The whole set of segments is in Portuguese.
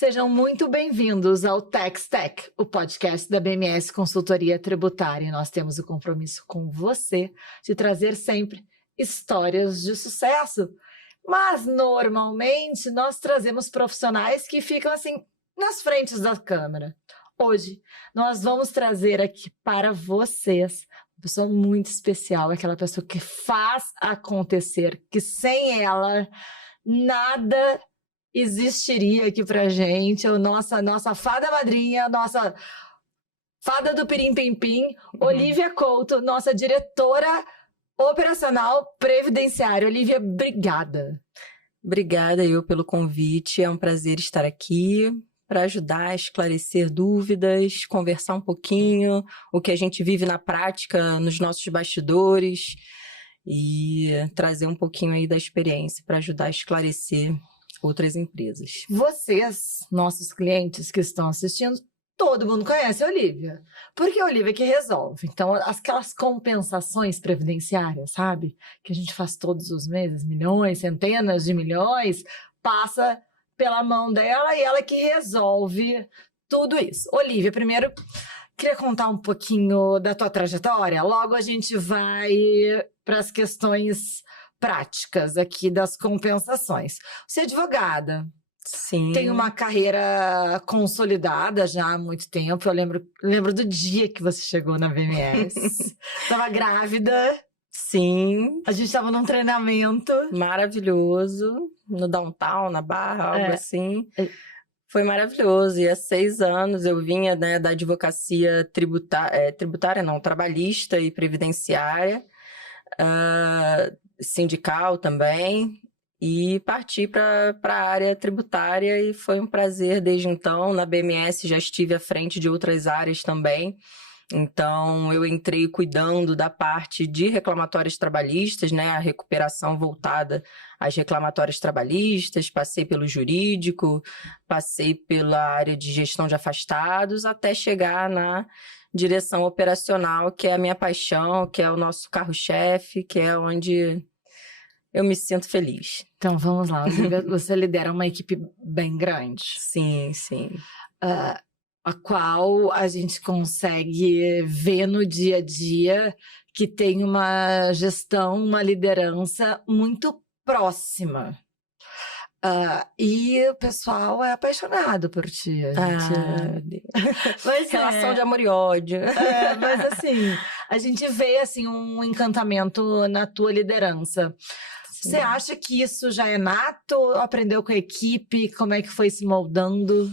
Sejam muito bem-vindos ao Tax Tech, o podcast da BMS Consultoria Tributária. E nós temos o compromisso com você de trazer sempre histórias de sucesso. Mas, normalmente, nós trazemos profissionais que ficam, assim, nas frentes da câmera. Hoje, nós vamos trazer aqui para vocês uma pessoa muito especial, aquela pessoa que faz acontecer, que sem ela, nada existiria aqui pra gente. Nossa fada madrinha, nossa fada do Pirim Pim Pim, Olivia Couto, nossa diretora operacional previdenciária. Olivia, obrigada. Obrigada eu pelo convite, é um prazer estar aqui para ajudar a esclarecer dúvidas, conversar um pouquinho o que a gente vive na prática nos nossos bastidores e trazer um pouquinho aí da experiência para ajudar a esclarecer outras empresas. Vocês, nossos clientes que estão assistindo, todo mundo conhece a Olivia, porque é a Olivia que resolve. Então, aquelas compensações previdenciárias, sabe? Que a gente faz todos os meses, milhões, centenas de milhões, passa pela mão dela e ela que resolve tudo isso. Olivia, primeiro, queria contar um pouquinho da tua trajetória. Logo a gente vai para as questões práticas aqui das compensações. Você é advogada. Sim. Tem uma carreira consolidada já há muito tempo. Eu lembro do dia que você chegou na BMS. Estava grávida. Sim. A gente estava num treinamento. Maravilhoso. No Downtown, na Barra, algo assim. Foi maravilhoso. E há 6 anos eu vinha, né, da advocacia trabalhista e previdenciária. Sindical também. E parti para a área tributária e foi um prazer desde então. Na BMS já estive à frente de outras áreas também. Então, eu entrei cuidando da parte de reclamatórios trabalhistas, né? A recuperação voltada às reclamatórias trabalhistas, passei pelo jurídico, passei pela área de gestão de afastados, até chegar na direção operacional, que é a minha paixão, que é o nosso carro-chefe, que é onde eu me sinto feliz. Então, vamos lá. Você lidera uma equipe bem grande. Sim, sim. A qual a gente consegue ver no dia a dia que tem uma gestão, uma liderança muito próxima. E o pessoal é apaixonado por ti. Meu Deus. Mas relação de amor e ódio. Mas assim, a gente vê assim, um encantamento na tua liderança. Você acha que isso já é nato? Aprendeu com a equipe? Como é que foi se moldando?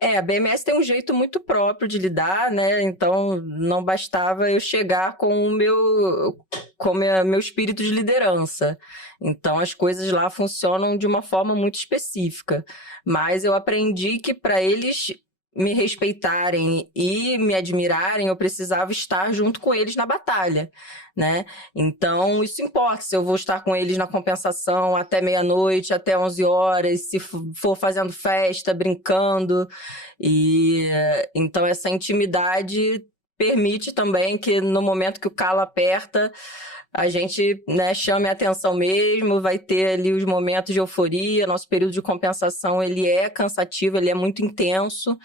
A BMS tem um jeito muito próprio de lidar, né? Então, não bastava eu chegar com o meu espírito de liderança. Então, as coisas lá funcionam de uma forma muito específica. Mas eu aprendi que para eles me respeitarem e me admirarem, eu precisava estar junto com eles na batalha, né? Então, isso importa, se eu vou estar com eles na compensação até meia-noite, até 11 horas, se for fazendo festa, brincando. Então, essa intimidade permite também que no momento que o calo aperta, a gente, né, chame a atenção mesmo, vai ter ali os momentos de euforia. Nosso período de compensação, ele é cansativo, ele é muito intenso,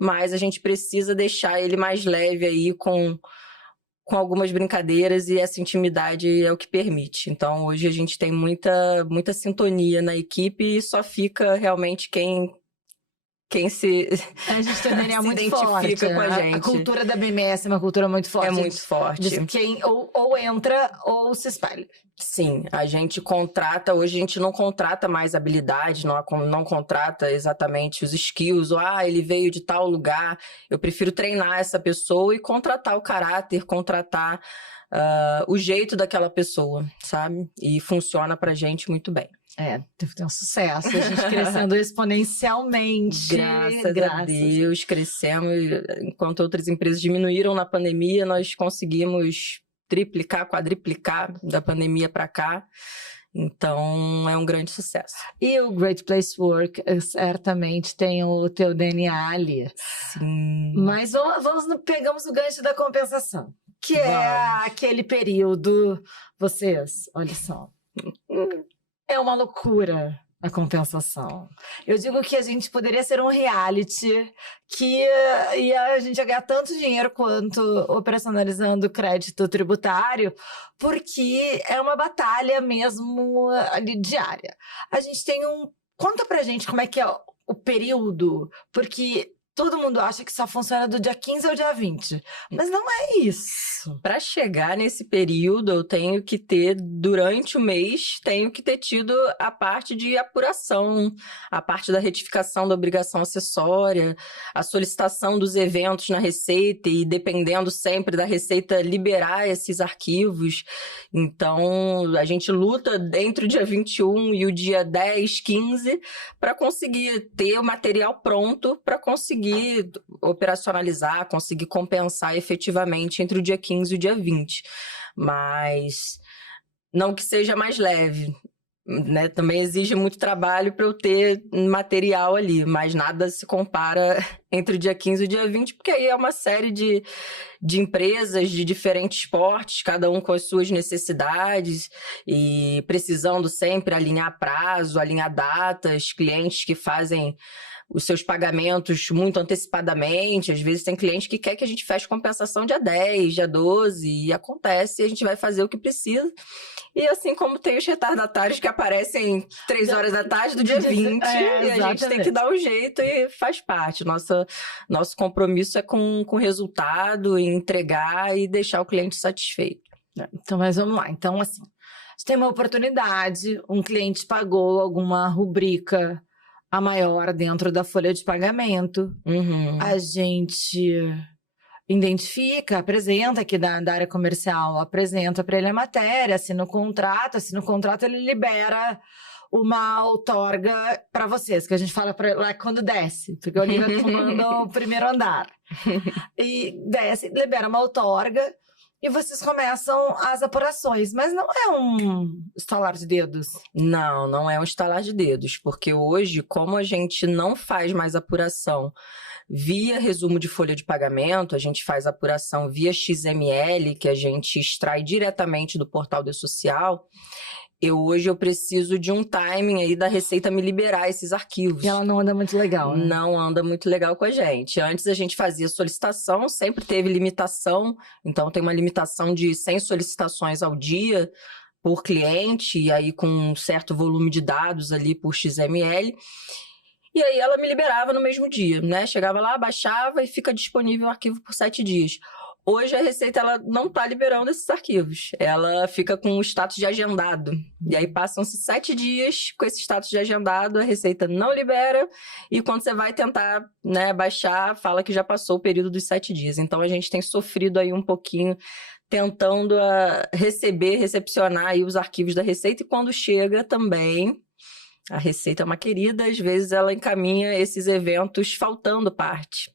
mas a gente precisa deixar ele mais leve aí com algumas brincadeiras, e essa intimidade é o que permite. Então, hoje a gente tem muita sintonia na equipe e só fica realmente quem se a gente tem um DNA muito identifica forte, com a gente. A cultura da BMS é uma cultura muito forte. É muito forte. De quem ou entra ou se espalha. Sim, a gente contrata, hoje a gente não contrata mais habilidade, não contrata exatamente os skills, ou ele veio de tal lugar. Eu prefiro treinar essa pessoa e contratar o caráter, contratar o jeito daquela pessoa, sabe? E funciona pra gente muito bem. Teve um sucesso, a gente crescendo exponencialmente. Graças a Deus, crescemos. Enquanto outras empresas diminuíram na pandemia, nós conseguimos triplicar, quadriplicar da pandemia para cá. Então, é um grande sucesso. E o Great Place to Work certamente tem o teu DNA ali. Sim. Mas pegamos o gancho da compensação, que é aquele período, vocês, olha só, é uma loucura. A compensação. Eu digo que a gente poderia ser um reality que a gente ia ganhar tanto dinheiro quanto operacionalizando crédito tributário, porque é uma batalha mesmo ali diária. A gente tem Conta pra gente como é que é o período, porque todo mundo acha que só funciona do dia 15 ao dia 20, mas não é isso. Para chegar nesse período, eu tenho que ter, durante o mês, tenho que ter tido a parte de apuração, a parte da retificação da obrigação acessória, a solicitação dos eventos na Receita e, dependendo sempre da Receita, liberar esses arquivos. Então, a gente luta entre o dia 21 e o dia 10, 15, para conseguir ter o material pronto para conseguir operacionalizar, conseguir compensar efetivamente entre o dia 15 e o dia 20. Mas não que seja mais leve, né? Também exige muito trabalho para eu ter material ali, mas nada se compara entre o dia 15 e o dia 20, porque aí é uma série de empresas de diferentes portes, cada um com as suas necessidades e precisando sempre alinhar prazo, alinhar datas, clientes que fazem os seus pagamentos muito antecipadamente. Às vezes tem cliente que quer que a gente feche compensação dia 10, dia 12, e acontece, e a gente vai fazer o que precisa. E assim como tem os retardatários que aparecem 3 horas da tarde do dia 20, e a gente tem que dar um jeito e faz parte. Nosso compromisso é com o resultado, em entregar e deixar o cliente satisfeito. Então, mas vamos lá. Então, assim, a gente tem uma oportunidade, um cliente pagou alguma rubrica a maior dentro da folha de pagamento. Uhum. A gente identifica, apresenta aqui da área comercial, apresenta para ele a matéria, assina o contrato, ele libera uma outorga para vocês, que a gente fala lá quando desce, porque o Olivia comanda o primeiro andar. E desce, libera uma outorga, e vocês começam as apurações, mas não é um estalar de dedos. Não é um estalar de dedos, porque hoje, como a gente não faz mais apuração via resumo de folha de pagamento, a gente faz apuração via XML, que a gente extrai diretamente do portal do E-Social, hoje eu preciso de um timing aí da Receita me liberar esses arquivos. E ela não anda muito legal, né? Não anda muito legal com a gente. Antes a gente fazia solicitação, sempre teve limitação, então tem uma limitação de 100 solicitações ao dia por cliente, e aí com um certo volume de dados ali por XML. E aí ela me liberava no mesmo dia, né? Chegava lá, baixava e fica disponível o arquivo por 7 dias. Hoje a Receita ela não está liberando esses arquivos. Ela fica com o status de agendado. E aí passam-se 7 dias com esse status de agendado, a Receita não libera. E quando você vai tentar, né, baixar, fala que já passou o período dos 7 dias. Então a gente tem sofrido aí um pouquinho tentando recepcionar aí os arquivos da Receita. E quando chega também, a Receita é uma querida, às vezes ela encaminha esses eventos faltando parte.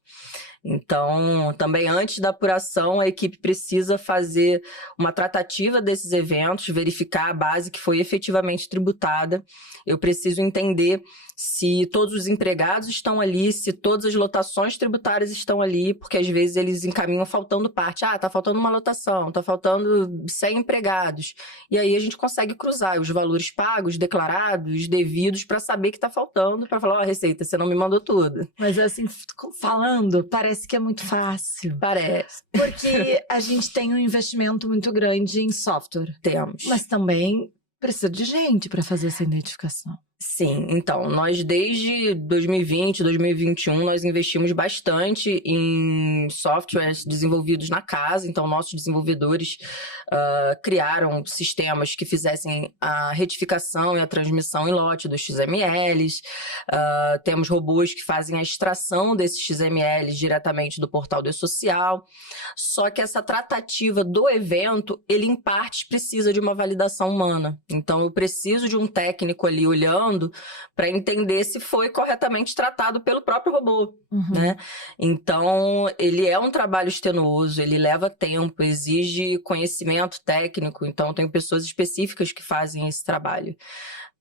Então, também antes da apuração, a equipe precisa fazer uma tratativa desses eventos, verificar a base que foi efetivamente tributada. Eu preciso entender se todos os empregados estão ali, se todas as lotações tributárias estão ali, porque às vezes eles encaminham faltando parte. Tá faltando uma lotação, tá faltando 100 empregados. E aí a gente consegue cruzar os valores pagos, declarados, devidos, para saber que tá faltando, para falar, Receita, você não me mandou tudo. Mas assim, falando, parece que é muito fácil. Parece. Porque a gente tem um investimento muito grande em software. Temos. Mas também precisa de gente para fazer essa identificação. Sim, então, nós desde 2020, 2021, nós investimos bastante em softwares desenvolvidos na casa. Então, nossos desenvolvedores criaram sistemas que fizessem a retificação e a transmissão em lote dos XMLs. Temos robôs que fazem a extração desses XMLs diretamente do portal do E-Social. Só que essa tratativa do evento, ele em parte precisa de uma validação humana. Então, eu preciso de um técnico ali olhando para entender se foi corretamente tratado pelo próprio robô, né? Então, ele é um trabalho extenuoso, ele leva tempo, exige conhecimento técnico, então tem pessoas específicas que fazem esse trabalho.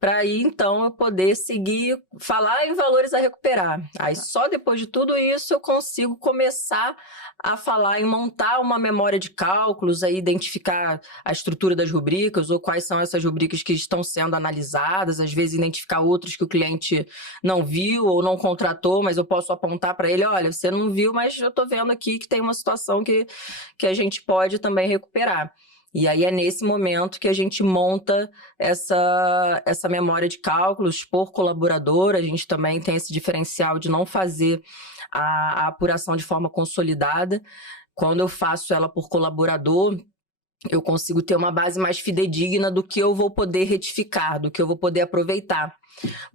para aí, então, eu poder seguir, falar em valores a recuperar. Aí, só depois de tudo isso, eu consigo começar a falar em montar uma memória de cálculos, aí identificar a estrutura das rubricas, ou quais são essas rubricas que estão sendo analisadas, às vezes identificar outras que o cliente não viu ou não contratou, mas eu posso apontar para ele, olha, você não viu, mas eu estou vendo aqui que tem uma situação que a gente pode também recuperar. E aí é nesse momento que a gente monta essa memória de cálculos por colaborador. A gente também tem esse diferencial de não fazer a apuração de forma consolidada. Quando eu faço ela por colaborador, eu consigo ter uma base mais fidedigna do que eu vou poder retificar, do que eu vou poder aproveitar.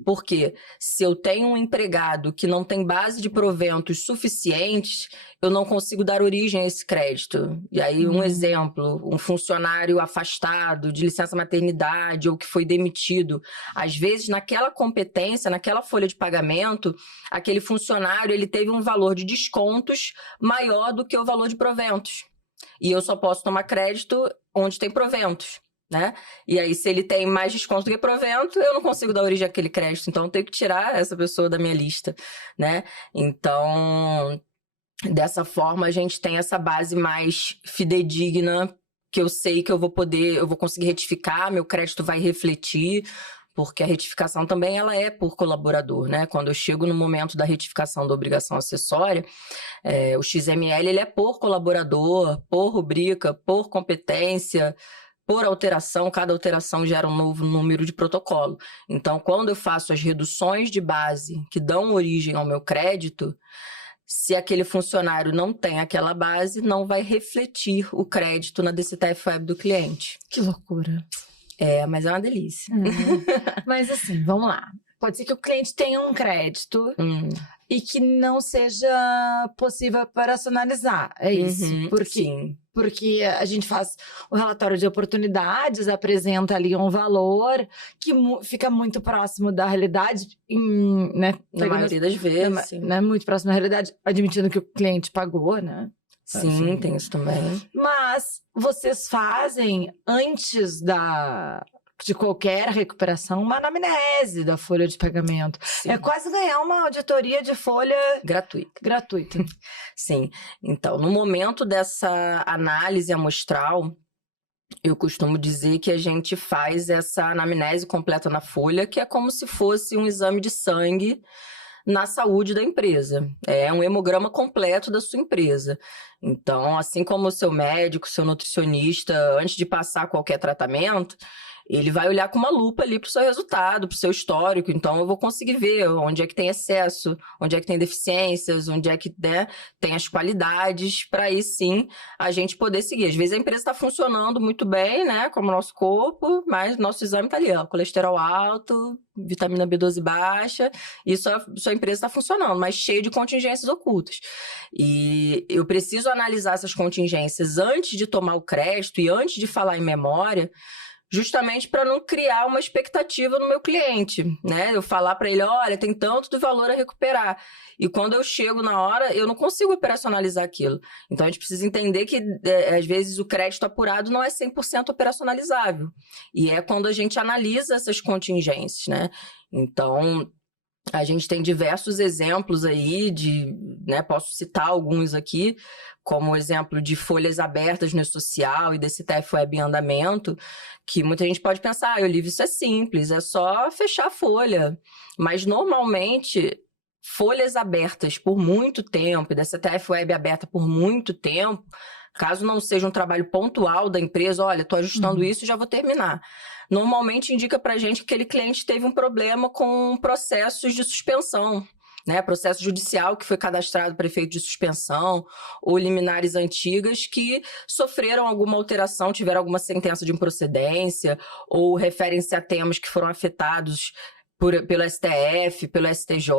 Porque se eu tenho um empregado que não tem base de proventos suficientes, eu não consigo dar origem a esse crédito. E aí, um exemplo, um funcionário afastado de licença maternidade ou que foi demitido, às vezes naquela competência, naquela folha de pagamento, aquele funcionário ele teve um valor de descontos maior do que o valor de proventos. E eu só posso tomar crédito onde tem proventos, né? E aí, se ele tem mais desconto do que provento, eu não consigo dar origem àquele crédito. Então, eu tenho que tirar essa pessoa da minha lista, né? Então, dessa forma, a gente tem essa base mais fidedigna, que eu sei que eu vou conseguir retificar, meu crédito vai refletir, porque a retificação também ela é por colaborador, né? Quando eu chego no momento da retificação da obrigação acessória, o XML ele é por colaborador, por rubrica, por competência, por alteração. Cada alteração gera um novo número de protocolo. Então, quando eu faço as reduções de base que dão origem ao meu crédito, se aquele funcionário não tem aquela base, não vai refletir o crédito na DCTF Web do cliente. Que loucura. Mas é uma delícia. Mas assim, vamos lá. Pode ser que o cliente tenha um crédito e que não seja possível operacionalizar. É isso. Porque a gente faz o relatório de oportunidades, apresenta ali um valor que fica muito próximo da realidade, né? Na maioria das vezes. Né, muito próximo da realidade, admitindo que o cliente pagou, né? Sim, assim, tem isso também. Mas vocês fazem, antes de qualquer recuperação, uma anamnese da folha de pagamento. Sim. É quase ganhar uma auditoria de folha gratuita. Sim. Então, no momento dessa análise amostral, eu costumo dizer que a gente faz essa anamnese completa na folha, que é como se fosse um exame de sangue na saúde da empresa. É um hemograma completo da sua empresa. Então, assim como o seu médico, seu nutricionista, antes de passar qualquer tratamento, ele vai olhar com uma lupa ali para o seu resultado, para o seu histórico. Então, eu vou conseguir ver onde é que tem excesso, onde é que tem deficiências, onde é que, né, tem as qualidades, para aí sim a gente poder seguir. Às vezes a empresa está funcionando muito bem, né, como o nosso corpo, mas nosso exame está ali, ó, colesterol alto, vitamina B12 baixa, e sua empresa está funcionando, mas cheia de contingências ocultas. E eu preciso analisar essas contingências antes de tomar o crédito e antes de falar em memória, justamente para não criar uma expectativa no meu cliente, né? Eu falar para ele, olha, tem tanto de valor a recuperar. E quando eu chego na hora, eu não consigo operacionalizar aquilo. Então, a gente precisa entender que, às vezes, o crédito apurado não é 100% operacionalizável. E é quando a gente analisa essas contingências, né? Então, a gente tem diversos exemplos aí né, posso citar alguns aqui, como o exemplo de folhas abertas no E-Social e DCTF Web em andamento, que muita gente pode pensar, Olívia, isso é simples, é só fechar a folha. Mas, normalmente, folhas abertas por muito tempo, e DCTF Web aberta por muito tempo, caso não seja um trabalho pontual da empresa, olha, estou ajustando isso e já vou terminar. Normalmente indica para a gente que aquele cliente teve um problema com processos de suspensão, né? Processo judicial que foi cadastrado para efeito de suspensão, ou liminares antigas que sofreram alguma alteração, tiveram alguma sentença de improcedência, ou referem-se a temas que foram afetados pelo STF, pelo STJ.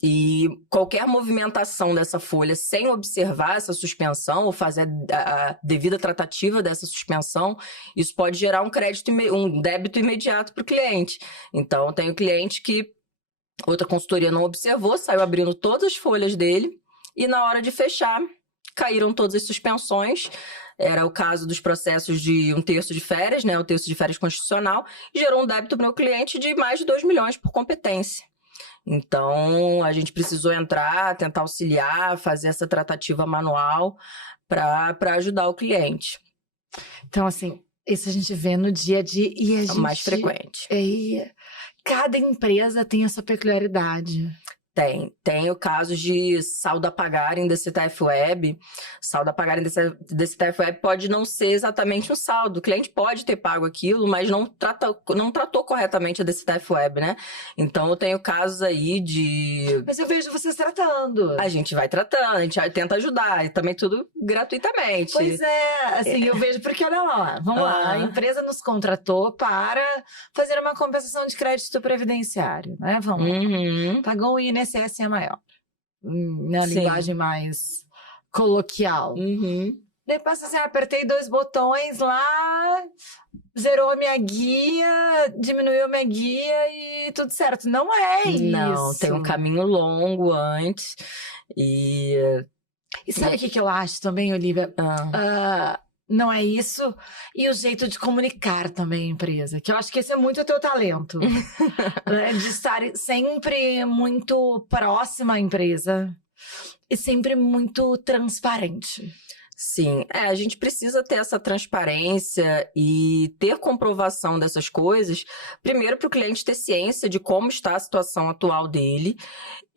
E qualquer movimentação dessa folha sem observar essa suspensão ou fazer a devida tratativa dessa suspensão, isso pode gerar um débito imediato para o cliente. Então, tem o cliente que outra consultoria não observou, saiu abrindo todas as folhas dele e na hora de fechar, caíram todas as suspensões. era o caso dos processos de 1/3 de férias, né, o 1/3 de férias constitucional, e gerou um débito para o meu cliente de mais de 2 milhões por competência. Então, a gente precisou entrar, tentar auxiliar, fazer essa tratativa manual para ajudar o cliente. Então, assim, isso a gente vê no dia a dia e a É o gente... mais frequente. Cada empresa tem a sua peculiaridade. Tem o caso de saldo a pagar em DCTF Web. Saldo a pagar em DCTF Web pode não ser exatamente um saldo. O cliente pode ter pago aquilo, mas não tratou corretamente a DCTF Web, né? Então, eu tenho casos aí de... Mas eu vejo vocês tratando. A gente vai tratando, a gente tenta ajudar. E também tudo gratuitamente. Pois é, assim, eu vejo... Porque, olha lá, vamos lá. A empresa nos contratou para fazer uma compensação de crédito previdenciário, né? Vamos lá. Pagou o INSS é maior, na linguagem mais coloquial. Depois assim, apertei 2 botões lá, zerou a minha guia, diminuiu a minha guia e tudo certo. Não é isso. Não, tem um caminho longo antes. E sabe o que eu acho também, Olivia? Não é isso. E o jeito de comunicar também a empresa. Que eu acho que esse é muito o teu talento. Né? De estar sempre muito próxima à empresa. E sempre muito transparente. Sim, a gente precisa ter essa transparência e ter comprovação dessas coisas. Primeiro, para o cliente ter ciência de como está a situação atual dele.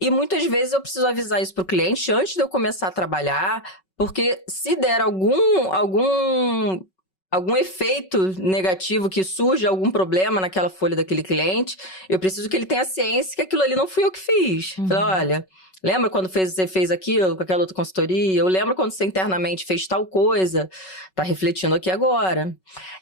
E muitas vezes eu preciso avisar isso para o cliente antes de eu começar a trabalhar. Porque se der algum efeito negativo, que surja algum problema naquela folha daquele cliente, eu preciso que ele tenha ciência que aquilo ali não fui eu que fiz. Falei, olha, lembra quando você fez aquilo com aquela outra consultoria? Eu lembro quando você internamente fez tal coisa. Tá refletindo aqui agora.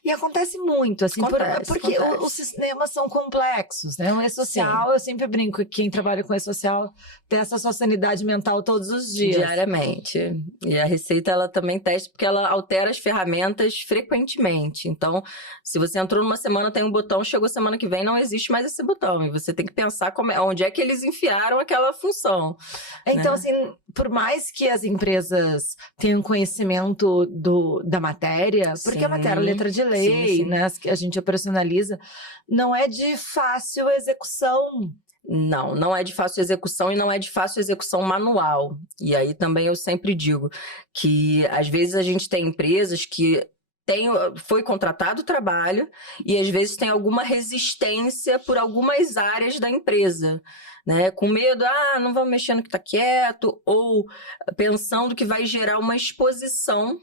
E acontece muito, assim, porque os sistemas são complexos, né? O E-Social, eu sempre brinco que quem trabalha com E-Social testa a sua sanidade mental todos os dias. Diariamente. E a Receita, ela também testa, porque ela altera as ferramentas frequentemente. Então, se você entrou numa semana, tem um botão, chegou semana que vem, não existe mais esse botão. E você tem que pensar onde é que eles enfiaram aquela função. Então, assim, por mais que as empresas tenham conhecimento da matéria, porque a matéria é letra de lei, né, que a gente operacionaliza, não é de fácil execução. Não é de fácil execução e não é de fácil execução manual. E aí também eu sempre digo que às vezes a gente tem empresas que foi contratado o trabalho e às vezes tem alguma resistência por algumas áreas da empresa, né? Com medo, não vamos mexer no que está quieto, ou pensando que vai gerar uma exposição.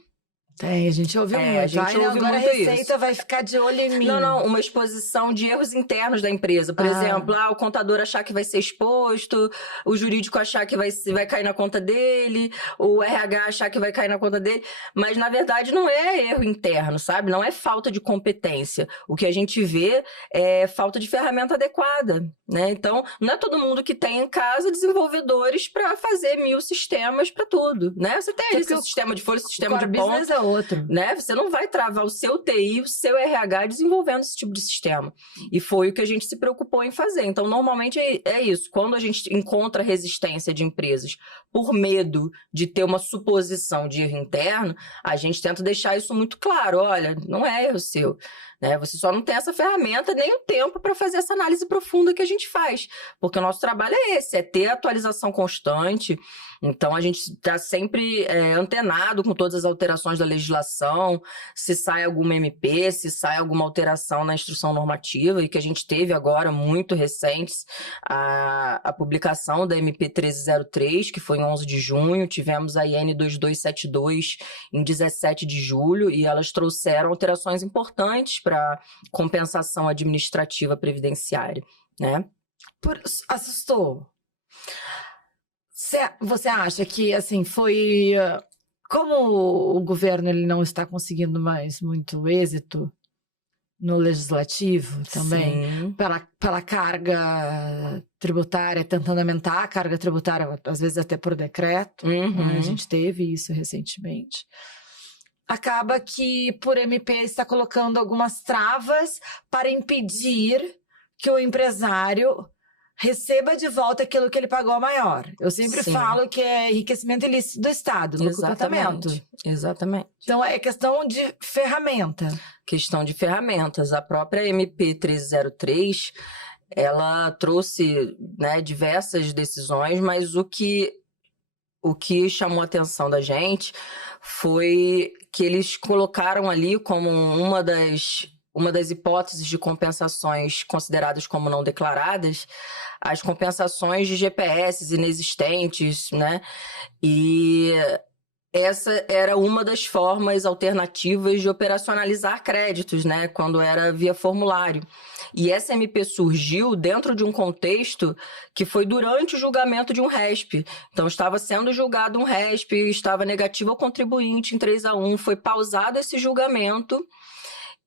A gente ouviu muito. A gente ouve agora muito a Receita isso. Vai ficar de olho em mim. Não, uma exposição de erros internos da empresa. Por exemplo, o contador achar que vai ser exposto, o jurídico achar que vai cair na conta dele, o RH achar que vai cair na conta dele. Mas, na verdade, não é erro interno, sabe? Não é falta de competência. O que a gente vê é falta de ferramenta adequada, né? Então, não é todo mundo que tem em casa desenvolvedores para fazer 1000 sistemas para tudo, né? Você tem ali seu sistema de folha, sistema de ponto. Outro. Né? Você não vai travar o seu TI, o seu RH desenvolvendo esse tipo de sistema. E foi o que a gente se preocupou em fazer. Então, normalmente é isso. Quando a gente encontra resistência de empresas por medo de ter uma suposição de erro interno, a gente tenta deixar isso muito claro. Olha, não é erro seu. Né? Você só não tem essa ferramenta nem o tempo para fazer essa análise profunda que a gente faz. Porque o nosso trabalho é esse, é ter atualização constante. Então, a gente está sempre antenado com todas as alterações da legislação, se sai alguma MP, se sai alguma alteração na instrução normativa, e que a gente teve agora, muito recentes, a publicação da MP 1303, que foi em 11 de junho, tivemos a IN 2272 em 17 de julho, e elas trouxeram alterações importantes para compensação administrativa previdenciária, né? Assustou. Você acha que, assim, foi... Como o governo ele não está conseguindo mais muito êxito no legislativo também, pela carga tributária, tentando aumentar a carga tributária, às vezes até por decreto, né? A gente teve isso recentemente. Acaba que, por MP, está colocando algumas travas para impedir que o empresário receba de volta aquilo que ele pagou maior. Eu sempre Sim. falo que é enriquecimento ilícito do Estado, lucro com tratamento. Exatamente. Então, é questão de ferramenta. Questão de ferramentas. A própria MP 1303, ela trouxe, né, diversas decisões, mas o que chamou a atenção da gente foi que eles colocaram ali como uma das hipóteses de compensações consideradas como não declaradas, as compensações de GPS inexistentes, né? E essa era uma das formas alternativas de operacionalizar créditos, né? Quando era via formulário. E essa MP surgiu dentro de um contexto que foi durante o julgamento de um RESP. Então, estava sendo julgado um RESP, estava negativo ao contribuinte em 3-1, foi pausado esse julgamento,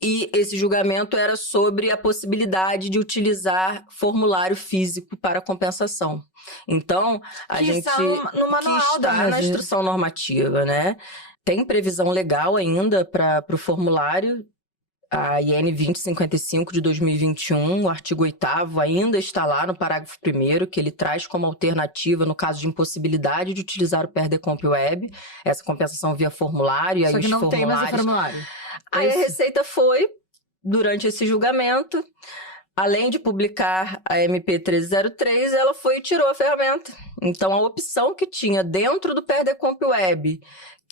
e esse julgamento era sobre a possibilidade de utilizar formulário físico para compensação. Então, a gente está no manual que está na instrução normativa, né? Tem previsão legal ainda para o formulário. A IN 2055 de 2021, o artigo 8º, ainda está lá no parágrafo 1º, que ele traz como alternativa, no caso de impossibilidade de utilizar o Perdecomp Web, essa compensação via formulário. Só que não tem mais o formulário. Aí a Receita foi, durante esse julgamento, além de publicar a MP 1303, ela foi e tirou a ferramenta. Então, a opção que tinha dentro do Perdecomp Web,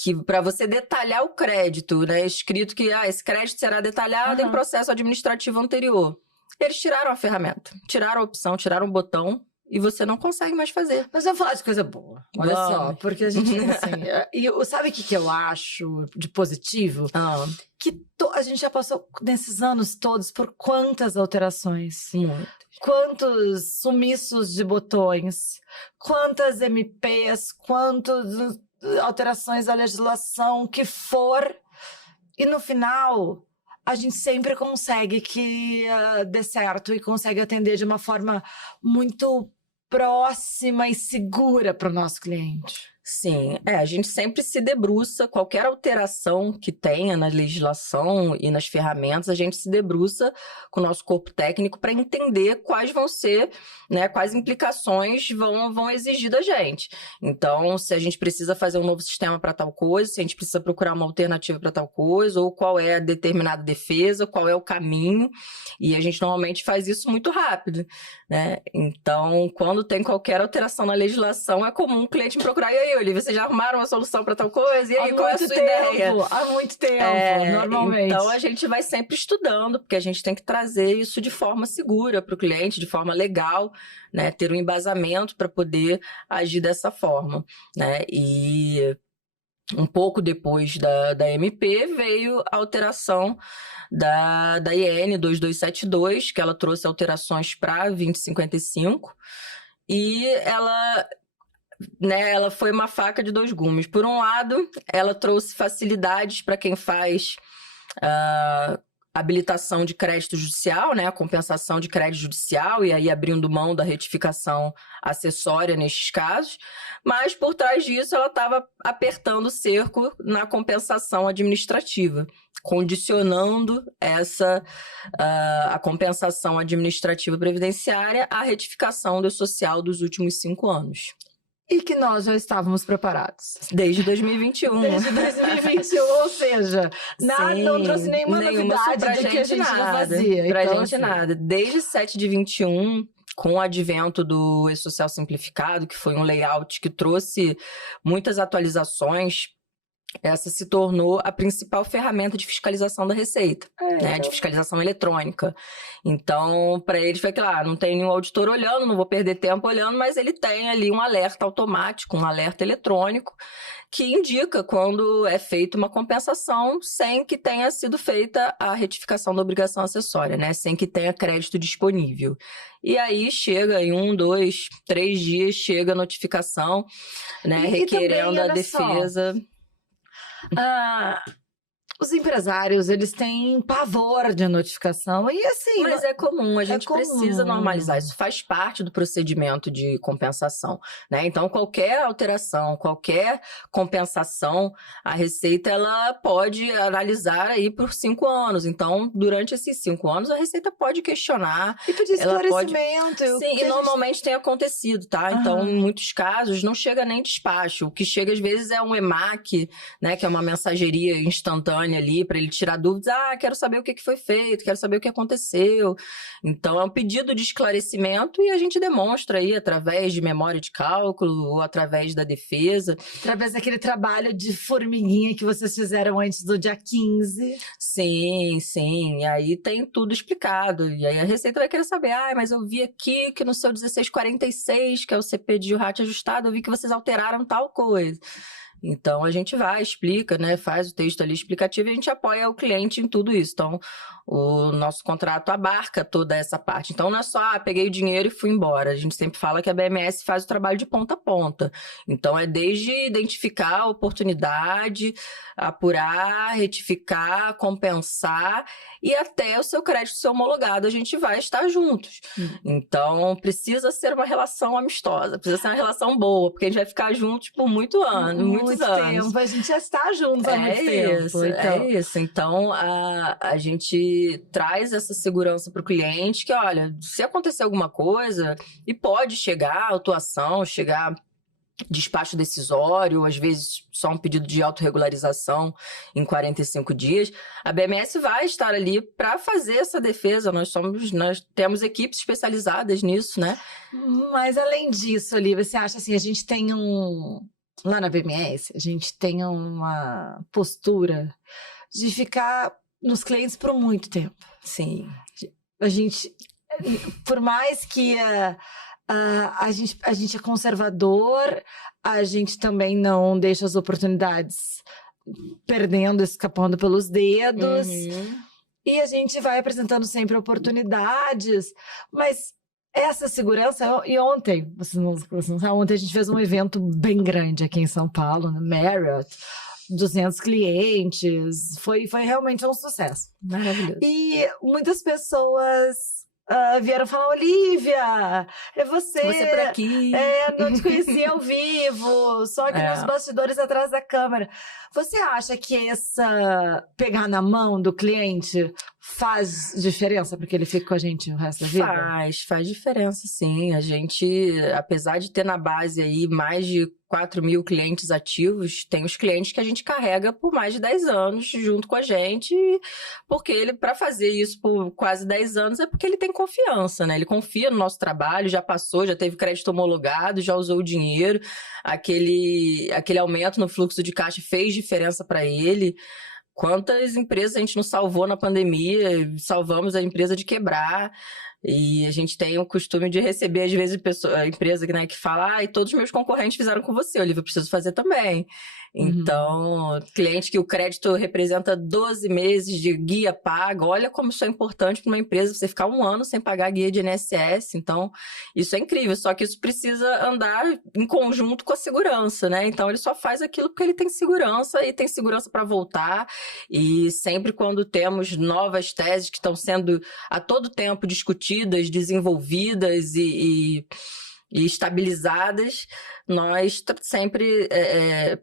que para você detalhar o crédito, né, escrito que esse crédito será detalhado em processo administrativo anterior. Eles tiraram a ferramenta, tiraram a opção, tiraram o botão, e você não consegue mais fazer. Mas vamos falar de coisa boa. Olha só, porque a gente, assim... E sabe o que eu acho de positivo? Que a gente já passou, nesses anos todos, por quantas alterações? Quantos sumiços de botões? Quantas MPs? Quantas alterações à legislação que for? E no final, a gente sempre consegue que dê certo e consegue atender de uma forma muito próxima e segura para o nosso cliente. Sim, a gente sempre se debruça, qualquer alteração que tenha na legislação e nas ferramentas, a gente se debruça com o nosso corpo técnico para entender quais vão ser, né, quais implicações vão exigir da gente. Então, se a gente precisa fazer um novo sistema para tal coisa, se a gente precisa procurar uma alternativa para tal coisa, ou qual é a determinada defesa, qual é o caminho, e a gente normalmente faz isso muito rápido, né? Então, quando tem qualquer alteração na legislação, é comum o cliente me procurar, e aí, Olivia, vocês já arrumaram uma solução para tal coisa? E aí, qual é a sua ideia? Há muito tempo, normalmente. Então, a gente vai sempre estudando, porque a gente tem que trazer isso de forma segura para o cliente, de forma legal, né? Ter um embasamento para poder agir dessa forma, né? E um pouco depois da MP veio a alteração da IN 2272, que ela trouxe alterações para 2055, e ela foi uma faca de dois gumes. Por um lado, ela trouxe facilidades para quem faz habilitação de crédito judicial, né, a compensação de crédito judicial, e aí abrindo mão da retificação acessória nestes casos, mas por trás disso ela estava apertando o cerco na compensação administrativa, condicionando a compensação administrativa previdenciária à retificação do social dos últimos 5 anos. E que nós já estávamos preparados. Desde 2021. Desde 2021, ou seja, não trouxe nenhuma novidade de que a gente não fazia. Pra então, gente assim, nada. Desde 7 de 21, com o advento do E-Social Simplificado, que foi um layout que trouxe muitas atualizações, essa se tornou a principal ferramenta de fiscalização da Receita, né? De fiscalização eletrônica. Então, para eles foi claro, não tem nenhum auditor olhando, não vou perder tempo olhando, mas ele tem ali um alerta automático, um alerta eletrônico, que indica quando é feita uma compensação sem que tenha sido feita a retificação da obrigação acessória, né? Sem que tenha crédito disponível. E aí chega em 1, 2, 3 dias, chega a notificação, né? Requerendo também, a defesa. Os empresários, eles têm pavor de notificação. E assim... Mas é comum, a gente comum. precisa normalizar. Isso faz parte do procedimento de compensação, né? Então, qualquer alteração, qualquer compensação, a Receita, ela pode analisar aí por 5 anos. Então, durante esses 5 anos, a Receita pode questionar. E pedir esclarecimento. Sim, e normalmente tem acontecido, tá? Então, em muitos casos, não chega nem despacho. O que chega, às vezes, é um EMAC, né? Que é uma mensageria instantânea ali, para ele tirar dúvidas. Quero saber o que foi feito, quero saber o que aconteceu. Então, é um pedido de esclarecimento e a gente demonstra aí através de memória de cálculo ou através da defesa. Através daquele trabalho de formiguinha que vocês fizeram antes do dia 15. Sim, sim. E aí tem tudo explicado. E aí a Receita vai querer saber, mas eu vi aqui que no seu 1646, que é o CP de RAT ajustado, eu vi que vocês alteraram tal coisa. Então, a gente vai, explica, né? Faz o texto ali explicativo e a gente apoia o cliente em tudo isso. Então, o nosso contrato abarca toda essa parte. Então, não é só, peguei o dinheiro e fui embora. A gente sempre fala que a BMS faz o trabalho de ponta a ponta. Então, é desde identificar a oportunidade, apurar, retificar, compensar e até o seu crédito ser homologado, a gente vai estar juntos. Então, precisa ser uma relação amistosa, precisa ser uma relação boa, porque a gente vai ficar juntos por muitos anos. Tempo. A gente já está juntos há muito tempo. É isso. Então, a gente traz essa segurança para o cliente que, olha, se acontecer alguma coisa, e pode chegar autuação, chegar despacho decisório, às vezes só um pedido de autorregularização em 45 dias, a BMS vai estar ali para fazer essa defesa. Nós temos equipes especializadas nisso, né? Mas além disso ali, você acha assim, a gente tem lá na BMS, a gente tem uma postura de ficar nos clientes por muito tempo. Sim. A gente, por mais que a gente é conservador, a gente também não deixa as oportunidades perdendo, escapando pelos dedos. E a gente vai apresentando sempre oportunidades, mas essa segurança... E ontem, vocês não sabem, ontem a gente fez um evento bem grande aqui em São Paulo, no Marriott, 200 clientes, foi realmente um sucesso. Maravilhoso. E muitas pessoas vieram falar, Olivia, é você. Você por aqui. Não te conhecia ao vivo, só que nos bastidores atrás da câmera. Você acha que essa pegar na mão do cliente faz diferença porque ele fica com a gente o resto da vida? Faz diferença, sim. A gente, apesar de ter na base aí mais de 4.000 clientes ativos, tem os clientes que a gente carrega por mais de 10 anos junto com a gente, porque ele, para fazer isso por quase 10 anos, é porque ele tem confiança, né? Ele confia no nosso trabalho, já passou, já teve crédito homologado, já usou o dinheiro, aquele aumento no fluxo de caixa fez diferença para ele. Quantas empresas a gente não salvou na pandemia, salvamos a empresa de quebrar. E a gente tem o costume de receber, às vezes, a empresa, né, que fala, todos os meus concorrentes fizeram com você, Olivia, eu preciso fazer também. Então, cliente que o crédito representa 12 meses de guia paga, olha como isso é importante para uma empresa, você ficar 1 ano sem pagar guia de INSS, então isso é incrível, só que isso precisa andar em conjunto com a segurança, né? Então ele só faz aquilo porque ele tem segurança e tem segurança para voltar, e sempre quando temos novas teses que estão sendo a todo tempo discutidas, desenvolvidas e estabilizadas, nós sempre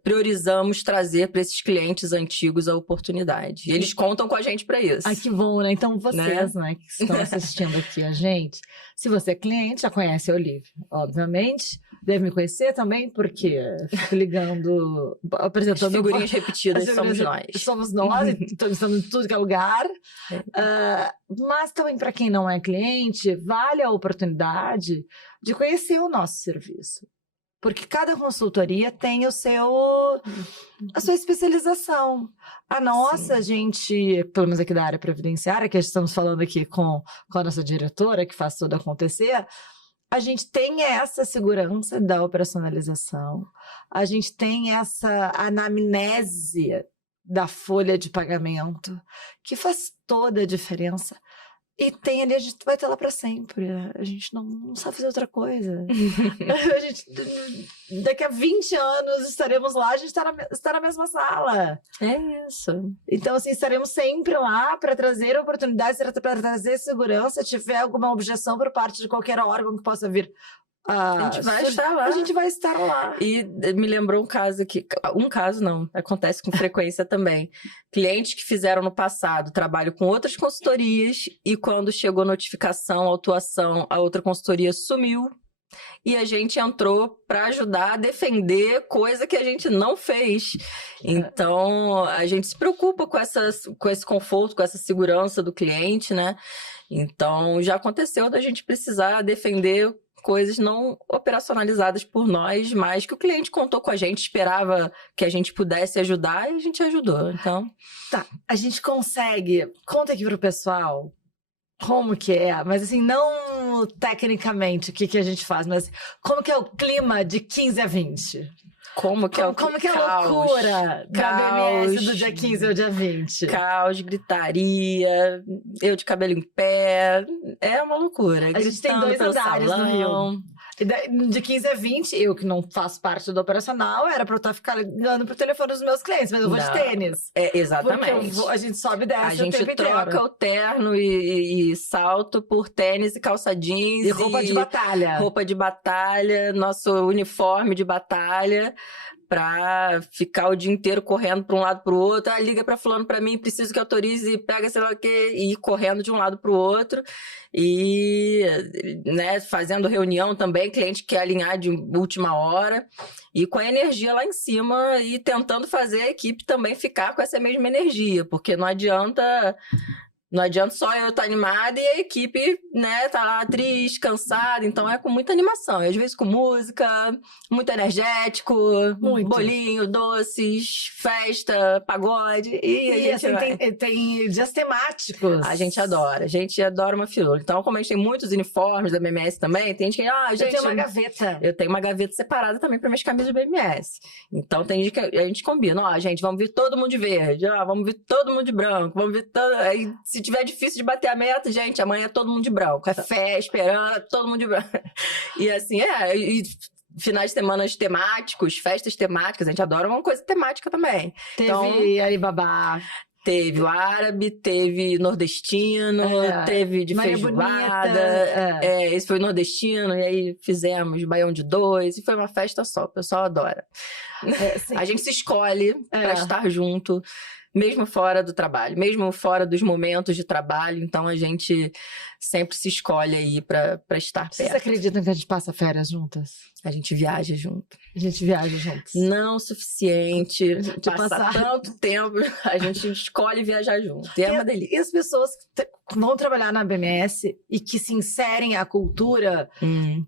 priorizamos trazer para esses clientes antigos a oportunidade. E eles contam com a gente para isso. Que bom, né? Então vocês, né, que estão assistindo aqui a gente, se você é cliente, já conhece a Olivia, obviamente. Deve me conhecer também, porque fico ligando, apresentando... As figurinhas repetidas somos nós. Somos nós, estamos em tudo que é lugar. Mas também, para quem não é cliente, vale a oportunidade de conhecer o nosso serviço. Porque cada consultoria tem a sua especialização. A nossa, a gente, pelo menos aqui da área previdenciária, que estamos falando aqui com a nossa diretora, que faz tudo acontecer, a gente tem essa segurança da operacionalização, a gente tem essa anamnese da folha de pagamento, que faz toda a diferença E tem ali, a gente vai estar lá para sempre. A gente não sabe fazer outra coisa. A gente, daqui a 20 anos estaremos lá, a gente está na mesma sala. É isso. Então, assim, estaremos sempre lá para trazer oportunidades, para trazer segurança. Se tiver alguma objeção por parte de qualquer órgão que possa vir. A gente vai estar lá. A gente vai estar lá. E me lembrou um caso aqui. Um caso não, acontece com frequência também. Clientes que fizeram no passado trabalho com outras consultorias e quando chegou notificação, autuação, a outra consultoria sumiu. E a gente entrou para ajudar a defender coisa que a gente não fez. Então, a gente se preocupa com esse conforto, com essa segurança do cliente, né? Então, já aconteceu da gente precisar defender coisas não operacionalizadas por nós, mas que o cliente contou com a gente, esperava que a gente pudesse ajudar e a gente ajudou. Então, tá, a gente consegue. Conta aqui pro pessoal como que é, mas assim, não tecnicamente o que a gente faz, mas como que é o clima de 15 a 20? Como que é a loucura da BMS do dia 15 ao dia 20? Caos, gritaria, eu de cabelo em pé, é uma loucura. A gente tem 2 andares no Rio. De 15 a 20, eu que não faço parte do operacional, era pra eu ficar ligando pro telefone dos meus clientes, mas eu vou de tênis. Exatamente. A gente sobe e desce o tempo inteiro. A gente troca o terno e salto por tênis e calça jeans. E roupa de batalha. Roupa de batalha, nosso uniforme de batalha. Pra ficar o dia inteiro correndo pra um lado pro outro. Liga pra fulano pra mim, preciso que autorize, pega sei lá o quê, e ir correndo de um lado pro outro. E, né, fazendo reunião também, cliente que quer alinhar de última hora. E com a energia lá em cima e tentando fazer a equipe também ficar com essa mesma energia. Porque não adianta só eu estar animada e a equipe, né, tá lá triste, cansada. Então é com muita animação. E às vezes com música, muito energético, bolinho, doces, festa, pagode. E a gente assim, tem dias temáticos. A gente adora uma firula. Então, como a gente tem muitos uniformes da BMS também, tem gente que... gente, eu tenho uma gaveta. Eu tenho uma gaveta separada também para minhas camisas da BMS. Então, tem gente que a gente combina. Gente, vamos vir todo mundo de verde. Vamos vir todo mundo de branco. Vamos vir todo... Aí, se tiver difícil de bater a meta, gente, amanhã é todo mundo de branco. É fé, esperando, todo mundo de branco. E assim, e finais de semana temáticos, festas temáticas, a gente adora uma coisa temática também. Teve Alibaba. Teve o árabe, teve nordestino, teve de Maria feijoada. Esse foi nordestino, e aí fizemos baião de 2, e foi uma festa só, o pessoal adora. A gente se escolhe para estar junto, mesmo fora do trabalho, mesmo fora dos momentos de trabalho. Então, a gente sempre se escolhe aí para estar perto. Vocês acreditam que a gente passa férias juntas? A gente viaja junto. A gente viaja juntos. Não o suficiente de passar tanto tempo. A gente escolhe viajar junto. E é uma delícia. E as pessoas que vão trabalhar na BMS e que se inserem à cultura,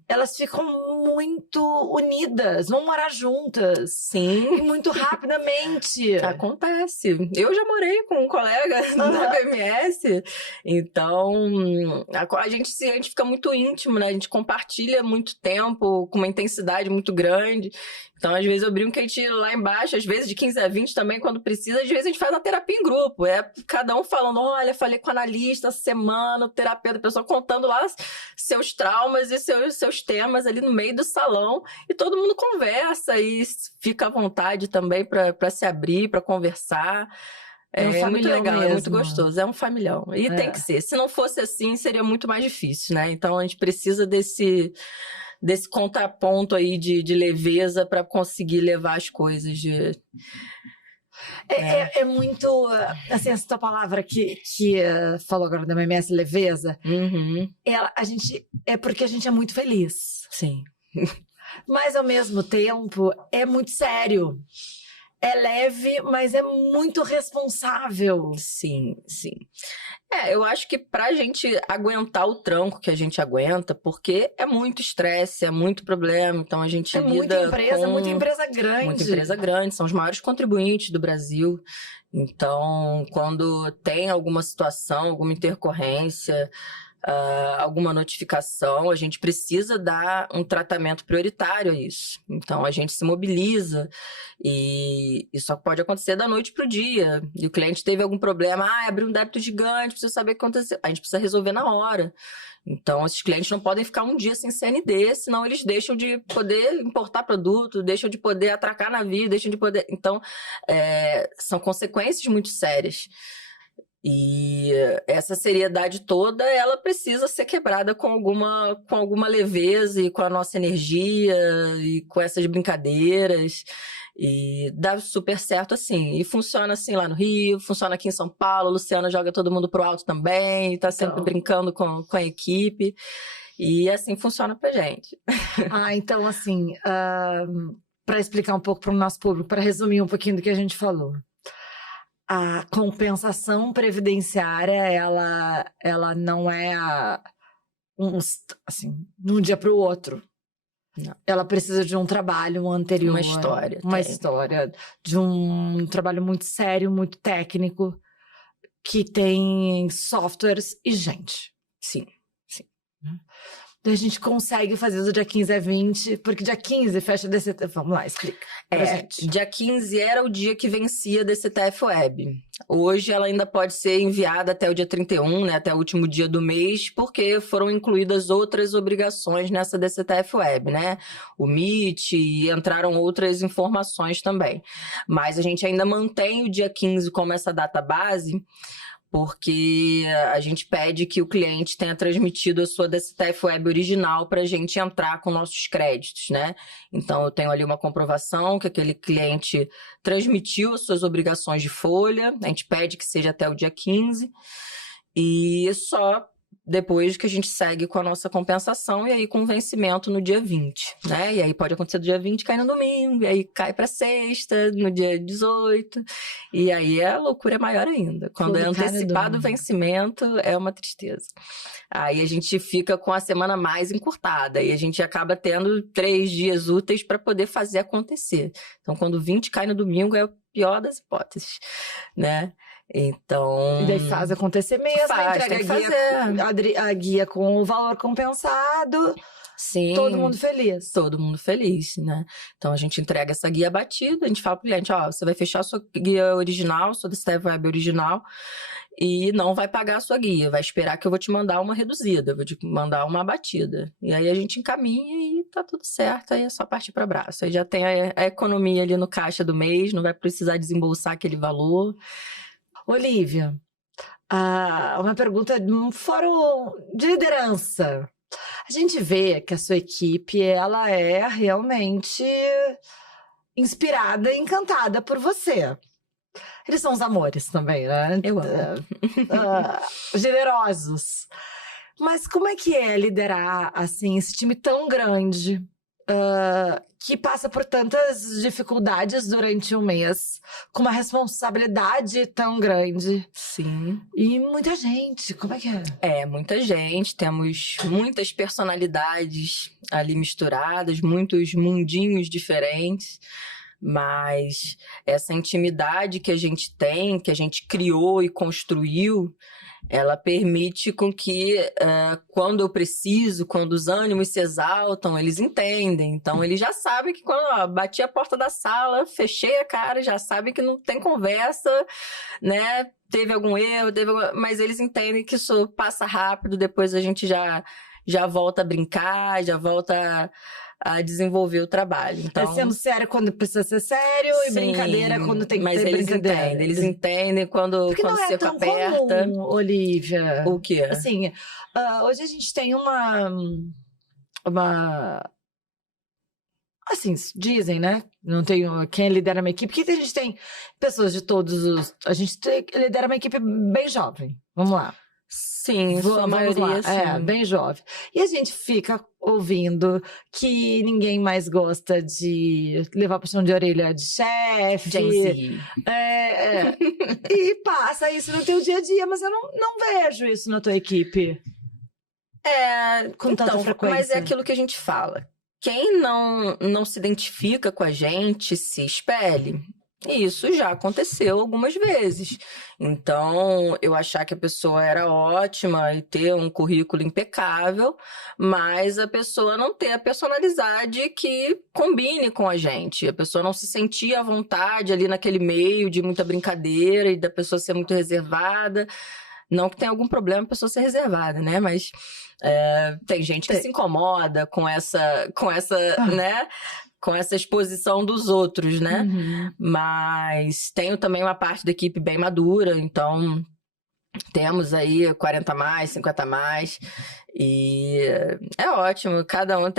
elas ficam muito unidas, vão morar juntas. Sim. E muito rapidamente. Acontece. Eu já morei com um colega da BMS. Então, a gente fica muito íntimo, né? A gente compartilha muito tempo, com uma intensidade muito grande. Então, às vezes, eu brinco que a gente lá embaixo, às vezes de 15 a 20 também, quando precisa, às vezes a gente faz uma terapia em grupo. É cada um falando, olha, falei com o analista essa semana, o terapeuta, a pessoa contando lá seus traumas e seus temas ali no meio do salão. E todo mundo conversa e fica à vontade também para se abrir, para conversar. É muito legal, mesmo. É muito gostoso, é um familhão. E tem que ser. Se não fosse assim, seria muito mais difícil, né? Então, a gente precisa desse contraponto aí de leveza para conseguir levar as coisas É muito, assim, essa tua palavra que falou agora da MMS, leveza, é porque a gente é muito feliz. Sim. Mas, ao mesmo tempo, é muito sério. É leve, mas é muito responsável. Sim, sim. Eu acho que pra gente aguentar o tranco que a gente aguenta, porque é muito estresse, é muito problema, então a gente lida muita empresa grande. Muita empresa grande, são os maiores contribuintes do Brasil. Então, quando tem alguma situação, alguma intercorrência, alguma notificação, a gente precisa dar um tratamento prioritário a isso. Então, a gente se mobiliza e isso só pode acontecer da noite para o dia. E o cliente teve algum problema, abriu um débito gigante, precisa saber o que aconteceu. A gente precisa resolver na hora. Então, esses clientes não podem ficar um dia sem CND, senão eles deixam de poder importar produto, deixam de poder atracar navio, deixam de poder... Então, são consequências muito sérias. E essa seriedade toda, ela precisa ser quebrada com alguma leveza e com a nossa energia e com essas brincadeiras. E dá super certo assim. E funciona assim lá no Rio, funciona aqui em São Paulo. A Luciana joga todo mundo pro alto também, tá sempre brincando com a equipe. E assim funciona pra gente. Então assim, para explicar um pouco para o nosso público, para resumir um pouquinho do que a gente falou. A compensação previdenciária, ela não é assim, de um dia para o outro. Não. Ela precisa de um trabalho anterior. Uma história. Uma história. De um trabalho muito sério, muito técnico, que tem softwares e gente. Sim. Então, a gente consegue fazer do dia 15 a 20, porque dia 15 fecha a DCTF. Vamos lá, explica pra gente. Dia 15 era o dia que vencia a DCTF Web. Hoje ela ainda pode ser enviada até o dia 31, né, até o último dia do mês, porque foram incluídas outras obrigações nessa DCTF Web, né? O MIT e entraram outras informações também. Mas a gente ainda mantém o dia 15 como essa data base, porque a gente pede que o cliente tenha transmitido a sua DCTF Web original para a gente entrar com nossos créditos, né? Então, eu tenho ali uma comprovação que aquele cliente transmitiu as suas obrigações de folha, a gente pede que seja até o dia 15, e só depois que a gente segue com a nossa compensação e aí com vencimento no dia 20, né? E aí pode acontecer do dia 20 cair no domingo, e aí cai para sexta, no dia 18, e aí a loucura é maior ainda. Quando é antecipado o vencimento, é uma tristeza. Aí a gente fica com a semana mais encurtada e a gente acaba tendo 3 dias úteis para poder fazer acontecer. Então, quando 20 cai no domingo, é o pior das hipóteses, né? Então... E daí faz acontecer mesmo, entrega a guia com o valor compensado. Sim. Todo mundo feliz. Todo mundo feliz, né? Então, a gente entrega essa guia batida, a gente fala pro cliente, você vai fechar a sua guia original, sua DCTF Web original, e não vai pagar a sua guia, vai esperar que eu vou te mandar uma reduzida, vou te mandar uma abatida. E aí a gente encaminha e tá tudo certo, aí é só partir para abraço. Aí já tem a economia ali no caixa do mês, não vai precisar desembolsar aquele valor. Olívia, uma pergunta de um fórum de liderança. A gente vê que a sua equipe, ela é realmente inspirada e encantada por você. Eles são os amores também, né? Eu amo. Generosos. Mas como é que é liderar, assim, esse time tão grande, que passa por tantas dificuldades durante um mês, com uma responsabilidade tão grande? Sim. E muita gente, como é que é? Muita gente, temos muitas personalidades ali misturadas, muitos mundinhos diferentes, mas essa intimidade que a gente tem, que a gente criou e construiu, ela permite com que, quando eu preciso, quando os ânimos se exaltam, eles entendem. Então, eles já sabem que quando bati a porta da sala, fechei a cara, já sabem que não tem conversa, né? Teve algum erro, mas eles entendem que isso passa rápido, depois a gente já volta a brincar, já volta a desenvolver o trabalho. Então, sendo sério quando precisa ser sério, sim, e brincadeira quando tem que ter brincadeira. Eles entendem quando não você é tão aperta. Comum, Olívia. O quê? Assim, hoje a gente tem uma... Assim, dizem, né? Não tenho quem lidera uma equipe, porque a gente tem pessoas de todos os... A gente lidera uma equipe bem jovem. Vamos lá. Sim, sua maioria, sim. Bem jovem. E a gente fica ouvindo que ninguém mais gosta de levar puxão de orelha de chefe. E passa isso no teu dia a dia, mas eu não vejo isso na tua equipe. Com tanta frequência. Mas é aquilo que a gente fala. Quem não se identifica com a gente, se espelhe. E isso já aconteceu algumas vezes. Então, eu achar que a pessoa era ótima e ter um currículo impecável, mas a pessoa não ter a personalidade que combine com a gente. A pessoa não se sentia à vontade ali naquele meio de muita brincadeira e da pessoa ser muito reservada. Não que tenha algum problema a pessoa ser reservada, né? Mas tem gente que se incomoda com essa, né? Com essa exposição dos outros, né? Uhum. Mas tenho também uma parte da equipe bem madura, então temos aí 40 a mais, 50 a mais, e é ótimo, cada um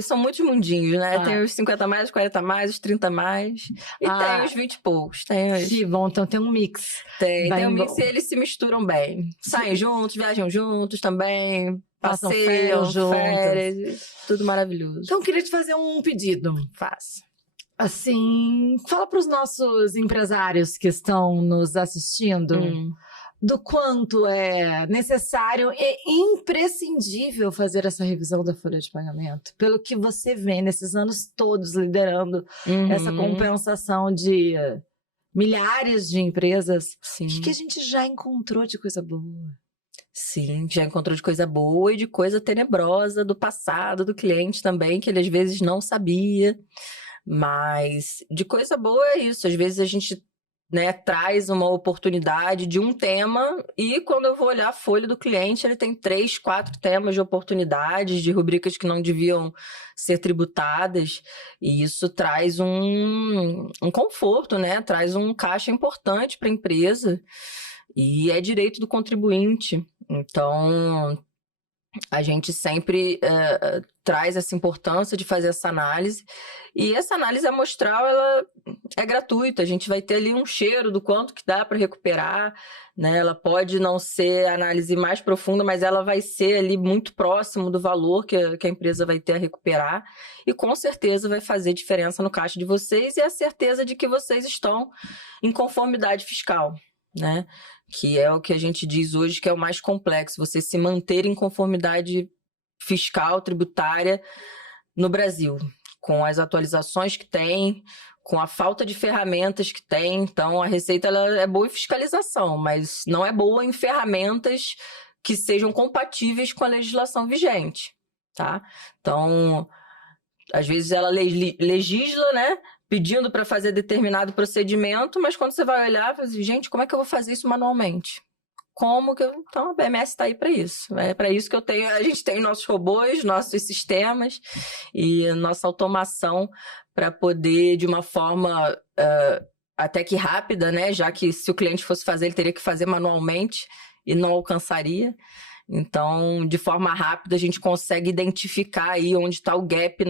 são muitos mundinhos, né? Tem os 50 a mais, os 40 a mais, os 30 a mais, e tem os 20 e poucos. Que bom, então tem um mix. Tem um mix e eles se misturam bem. Saem juntos, viajam juntos também, passeiam, férias, tudo maravilhoso. Então, eu queria te fazer um pedido. Faça. Assim, fala para os nossos empresários que estão nos assistindo do quanto é necessário e imprescindível fazer essa revisão da folha de pagamento. Pelo que você vê nesses anos todos liderando essa compensação de milhares de empresas. Sim. O que a gente já encontrou de coisa boa? Sim, já encontrou de coisa boa e de coisa tenebrosa do passado do cliente também, que ele às vezes não sabia. Mas de coisa boa é isso. Às vezes a gente, né, traz uma oportunidade de um tema e quando eu vou olhar a folha do cliente, ele tem 3, 4 temas de oportunidades, de rubricas que não deviam ser tributadas. E isso traz um conforto, né? Traz um caixa importante para a empresa. E é direito do contribuinte. Então, a gente sempre traz essa importância de fazer essa análise. E essa análise amostral, ela é gratuita. A gente vai ter ali um cheiro do quanto que dá para recuperar, né? Ela pode não ser a análise mais profunda, mas ela vai ser ali muito próximo do valor que a empresa vai ter a recuperar. E com certeza vai fazer diferença no caixa de vocês e a certeza de que vocês estão em conformidade fiscal, né? Que é o que a gente diz hoje que é o mais complexo, você se manter em conformidade fiscal, tributária no Brasil, com as atualizações que tem, com a falta de ferramentas que tem. Então, a Receita ela é boa em fiscalização, mas não é boa em ferramentas que sejam compatíveis com a legislação vigente, tá? Então, às vezes ela legisla, né? Pedindo para fazer determinado procedimento, mas quando você vai olhar, você diz, gente, como é que eu vou fazer isso manualmente? Então, a BMS está aí para isso. É para isso que a gente tem nossos robôs, nossos sistemas e nossa automação para poder, de uma forma até que rápida, né? Já que se o cliente fosse fazer, ele teria que fazer manualmente e não alcançaria. Então, de forma rápida, a gente consegue identificar aí onde está o gap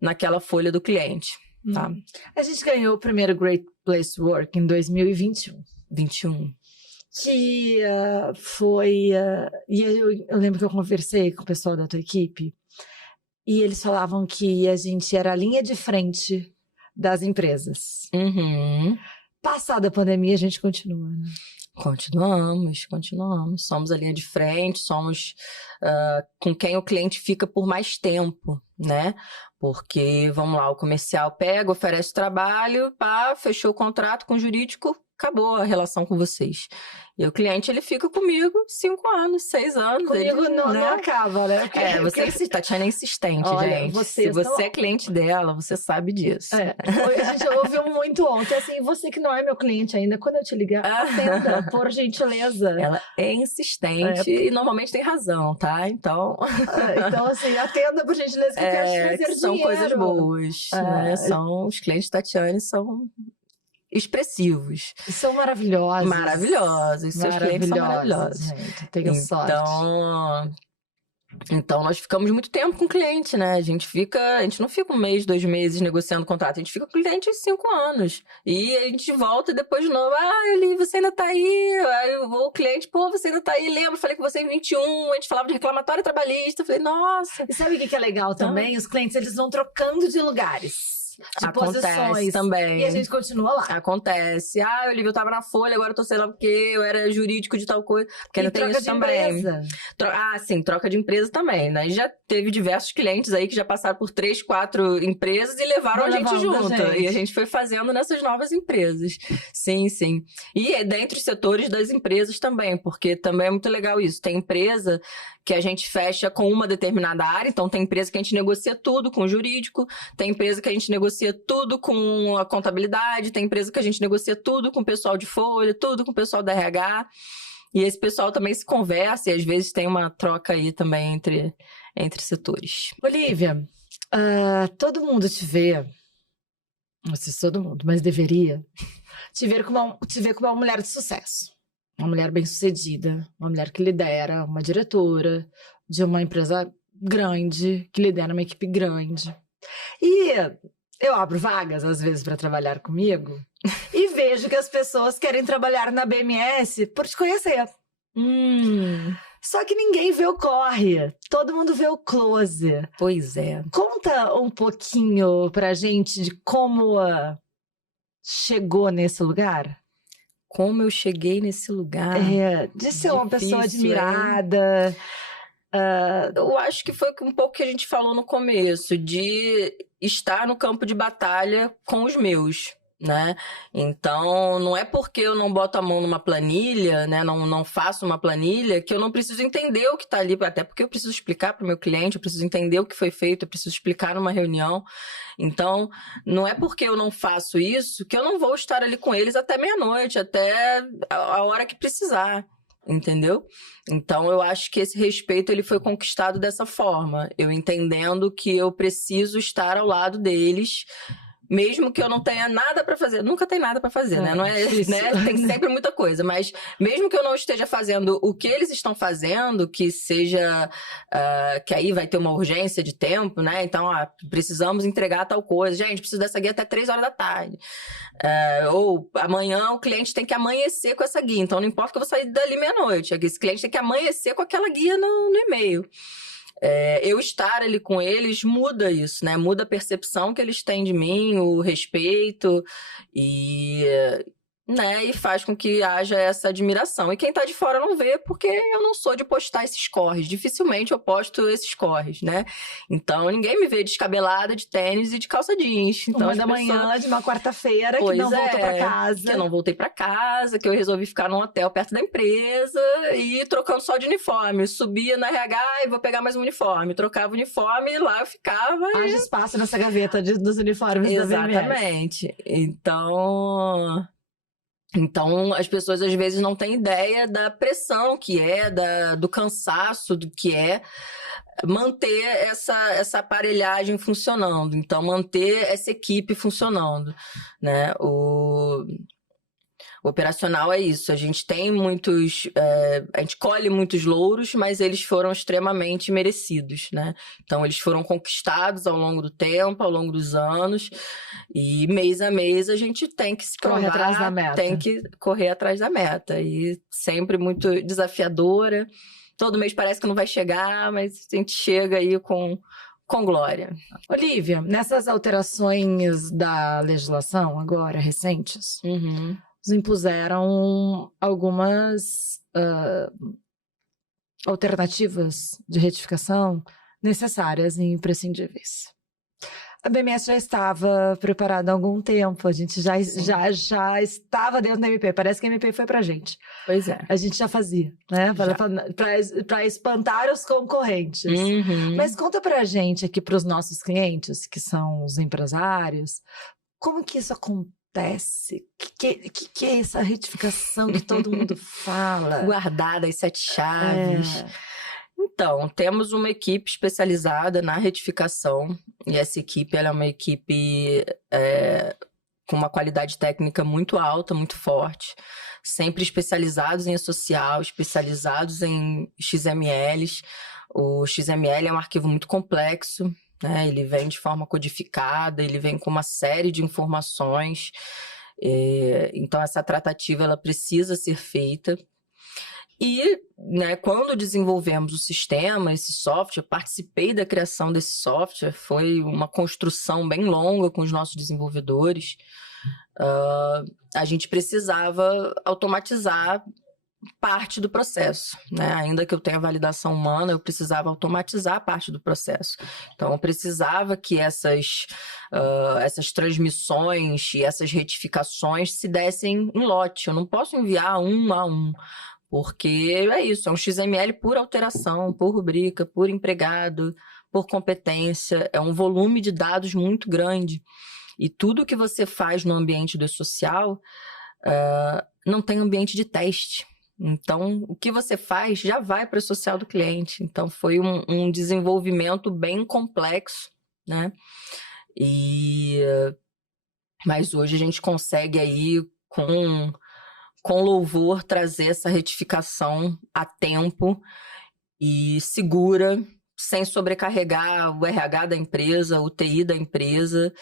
naquela folha do cliente. Tá. A gente ganhou o primeiro Great Place to Work em 2021. 21. Que foi... e eu lembro que eu conversei com o pessoal da tua equipe e eles falavam que a gente era a linha de frente das empresas. Passada a pandemia, a gente continua, né? Continuamos. Somos a linha de frente, somos com quem o cliente fica por mais tempo, né? Porque, vamos lá, o comercial pega, oferece trabalho, fechou o contrato com o jurídico, acabou a relação com vocês. E o cliente, ele fica comigo 5 anos, 6 anos. Comigo não acaba, né? Tatiana é insistente, olha, gente. Se você é cliente dela, você sabe disso. A gente ouviu muito ontem, assim, você que não é meu cliente ainda, quando eu te ligar, atenda, por gentileza. Ela é insistente e normalmente tem razão, tá? Então... então, assim, atenda, por gentileza, que eu quero te trazer são dinheiro. Coisas boas, né? Os clientes da Tatiane são expressivos. São maravilhosos. Maravilhosos. Seus clientes são maravilhosos. Gente, tenho sorte. Então, nós ficamos muito tempo com o cliente, né? A gente não fica 1 mês, 2 meses negociando contrato. A gente fica com o cliente 5 anos. E a gente volta depois de novo. Eli, você ainda tá aí? Aí o cliente, você ainda tá aí? Lembro, falei com você em 21. A gente falava de reclamatório trabalhista. Eu falei, nossa. E sabe o que é legal também? Os clientes, eles vão trocando de lugares. De posições também. E a gente continua lá. Acontece. Olivia, eu tava na Folha, agora eu tô sei lá porque eu era jurídico de tal coisa. Porque ainda tem isso também. Sim, troca de empresa também, né? Já teve diversos clientes aí que já passaram por 3, 4 empresas e levaram a gente junto. E a gente foi fazendo nessas novas empresas. Sim, sim. E é dentre os setores das empresas também, porque também é muito legal isso. Tem empresa que a gente fecha com uma determinada área, então tem empresa que a gente negocia tudo com o jurídico, tem empresa que a gente negocia tudo com a contabilidade, tem empresa que a gente negocia tudo com o pessoal de folha, tudo com o pessoal da RH. E esse pessoal também se conversa e às vezes tem uma troca aí também entre setores. Olivia, todo mundo te vê, não sei se todo mundo, mas deveria te ver como uma mulher de sucesso. Uma mulher bem-sucedida, uma mulher que lidera, uma diretora de uma empresa grande, que lidera uma equipe grande. E eu abro vagas, às vezes, para trabalhar comigo e vejo que as pessoas querem trabalhar na BMS por te conhecer. Só que ninguém vê o corre, todo mundo vê o close. Pois é. Conta um pouquinho pra gente de como chegou nesse lugar. Como eu cheguei nesse lugar. De ser uma pessoa admirada. Eu acho que foi um pouco que a gente falou no começo, de estar no campo de batalha com os meus, né? Então, não é porque eu não boto a mão numa planilha, né? Não faço uma planilha, que eu não preciso entender o que está ali, até porque eu preciso explicar para o meu cliente, eu preciso entender o que foi feito, eu preciso explicar numa reunião. Então, não é porque eu não faço isso que eu não vou estar ali com eles até meia-noite, até a hora que precisar. Entendeu? Então, eu acho que esse respeito ele foi conquistado dessa forma. Eu entendendo que eu preciso estar ao lado deles, mesmo que eu não tenha nada para fazer. Nunca tem nada para fazer, né? Não é, né? Tem sempre muita coisa. Mas mesmo que eu não esteja fazendo o que eles estão fazendo, que seja... que aí vai ter uma urgência de tempo, né? Então, precisamos entregar tal coisa. Gente, preciso dessa guia até 3 horas da tarde. Ou amanhã o cliente tem que amanhecer com essa guia. Então, não importa que eu vou sair dali meia-noite. Esse cliente tem que amanhecer com aquela guia no e-mail. Eu estar ali com eles muda isso, né? Muda a percepção que eles têm de mim, o respeito e faz com que haja essa admiração. E quem tá de fora não vê porque eu não sou de postar esses corres. Dificilmente eu posto esses corres, né? Então, ninguém me vê descabelada de tênis e de calça jeans. Então, 1 da manhã de uma quarta-feira que não voltou pra casa. Que eu não voltei pra casa, que eu resolvi ficar num hotel perto da empresa e ir trocando só de uniforme. Subia na RH e vou pegar mais um uniforme. Trocava o uniforme e lá eu ficava. Haja espaço nessa gaveta dos uniformes da BMS. Exatamente. Então, as pessoas às vezes não têm ideia da pressão que é, do cansaço do que é manter essa aparelhagem funcionando. Então, manter essa equipe funcionando, né? O operacional é isso, a gente tem a gente colhe muitos louros, mas eles foram extremamente merecidos, né? Então, eles foram conquistados ao longo do tempo, ao longo dos anos, e mês a mês a gente tem que se provar, atrás da meta. Tem que correr atrás da meta, e sempre muito desafiadora, todo mês parece que não vai chegar, mas a gente chega aí com glória. Olivia, nessas alterações da legislação agora, recentes, nos impuseram algumas alternativas de retificação necessárias e imprescindíveis. A BMS já estava preparada há algum tempo, a gente já estava dentro da MP, parece que a MP foi pra gente. Pois é. A gente já fazia, né? Para espantar os concorrentes. Mas conta pra gente aqui, pros nossos clientes, que são os empresários, como que isso acontece? Que é essa retificação que todo mundo fala? Guardada as 7 chaves. Então, temos uma equipe especializada na retificação, e essa equipe ela é uma equipe com uma qualidade técnica muito alta, muito forte, sempre especializados em social, especializados em XMLs. O XML é um arquivo muito complexo, né? Ele vem de forma codificada, ele vem com uma série de informações, então essa tratativa ela precisa ser feita. E, né, quando desenvolvemos o sistema, esse software, participei da criação desse software, foi uma construção bem longa com os nossos desenvolvedores. A gente precisava automatizar parte do processo, né? Ainda que eu tenha validação humana, eu precisava automatizar parte do processo. Então, eu precisava que essas transmissões e essas retificações se dessem em lote. Eu não posso enviar um a um, porque é isso, é um XML por alteração, por rubrica, por empregado, por competência. É um volume de dados muito grande. E tudo que você faz no ambiente do social não tem ambiente de teste. Então, o que você faz já vai para o social do cliente. Então, foi um desenvolvimento bem complexo, né? Mas hoje a gente consegue aí, com louvor, trazer essa retificação a tempo e segura, sem sobrecarregar o RH da empresa, o TI da empresa.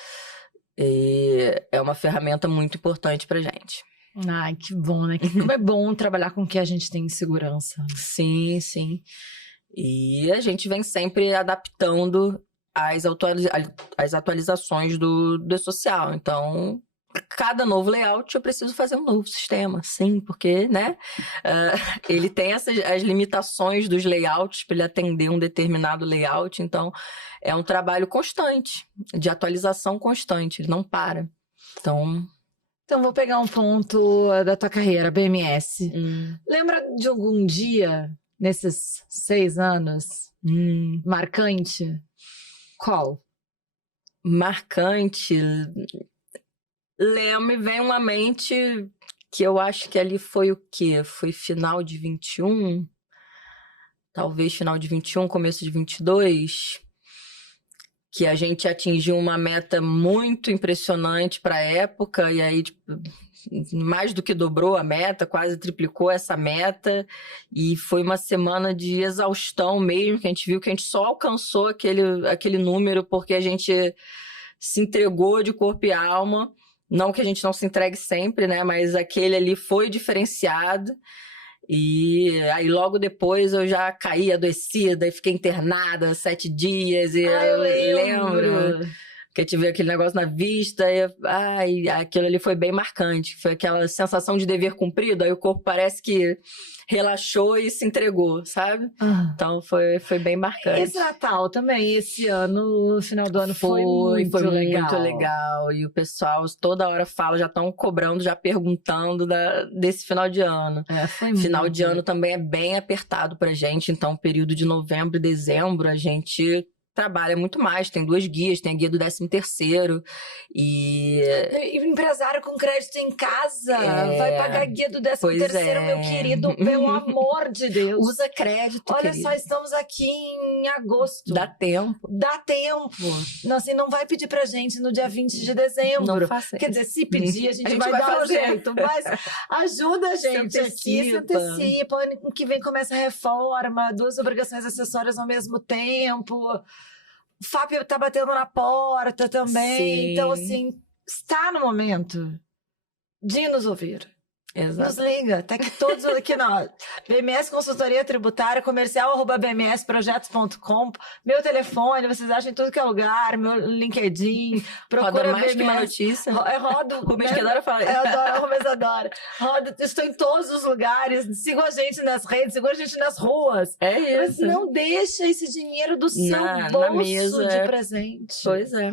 É uma ferramenta muito importante para a gente. Ai, que bom, né? Como é bom trabalhar com o que a gente tem em segurança. Sim, sim. E a gente vem sempre adaptando as atualizações do social. Então, cada novo layout eu preciso fazer um novo sistema, sim, porque, né? Ele tem as limitações dos layouts para ele atender um determinado layout. Então, é um trabalho constante, de atualização constante, ele não para. Então, vou pegar um ponto da tua carreira, BMS. Lembra de algum dia, nesses 6 anos, marcante? Qual? Marcante? Me vem uma mente que eu acho que ali foi o quê? Foi final de 21? Talvez final de 21, começo de 22? Que a gente atingiu uma meta muito impressionante para a época, e aí mais do que dobrou a meta, quase triplicou essa meta, e foi uma semana de exaustão mesmo, que a gente viu que a gente só alcançou aquele número porque a gente se entregou de corpo e alma, não que a gente não se entregue sempre, né, mas aquele ali foi diferenciado. E aí logo depois eu já caí adoecida e fiquei internada 7 dias. E eu lembro que eu tive aquele negócio na vista. E aquilo ali foi bem marcante. Foi aquela sensação de dever cumprido. Aí o corpo parece que relaxou e se entregou, sabe? Então foi bem marcante. Esse Natal também, esse ano, no final do ano, foi muito legal. E o pessoal toda hora fala, já estão cobrando, já perguntando desse final de ano. Final de ano também é bem apertado pra gente. Então, período de novembro e dezembro, a gente trabalha muito mais, tem 2 guias, tem a guia do 13º e o empresário com crédito em casa vai pagar a guia do 13º, meu querido, pelo amor de Deus. Usa crédito, olha querido. Só, estamos aqui em agosto. Dá tempo. Não, assim, não vai pedir pra gente no dia 20 de dezembro. Não faça. Quer dizer, se pedir, a gente vai dar um jeito, mas ajuda a gente aqui, se antecipa. Ano que vem começa a reforma, 2 obrigações acessórias ao mesmo tempo. O Fábio tá batendo na porta também. Sim. Então, assim, está no momento de nos ouvir. Exato. Nos liga, tá aqui todos aqui na BMS Consultoria Tributária, comercial@bmsprojetos.com. Meu telefone, vocês acham em tudo que é lugar, meu LinkedIn. Roda mais BMS, que uma notícia. Rodo. O Rubens que adora falar. O Rubens adora. Estou em todos os lugares. Sigam a gente nas redes, sigam a gente nas ruas. É isso. Mas não deixa esse dinheiro do seu bolso mesa, de presente. Pois é.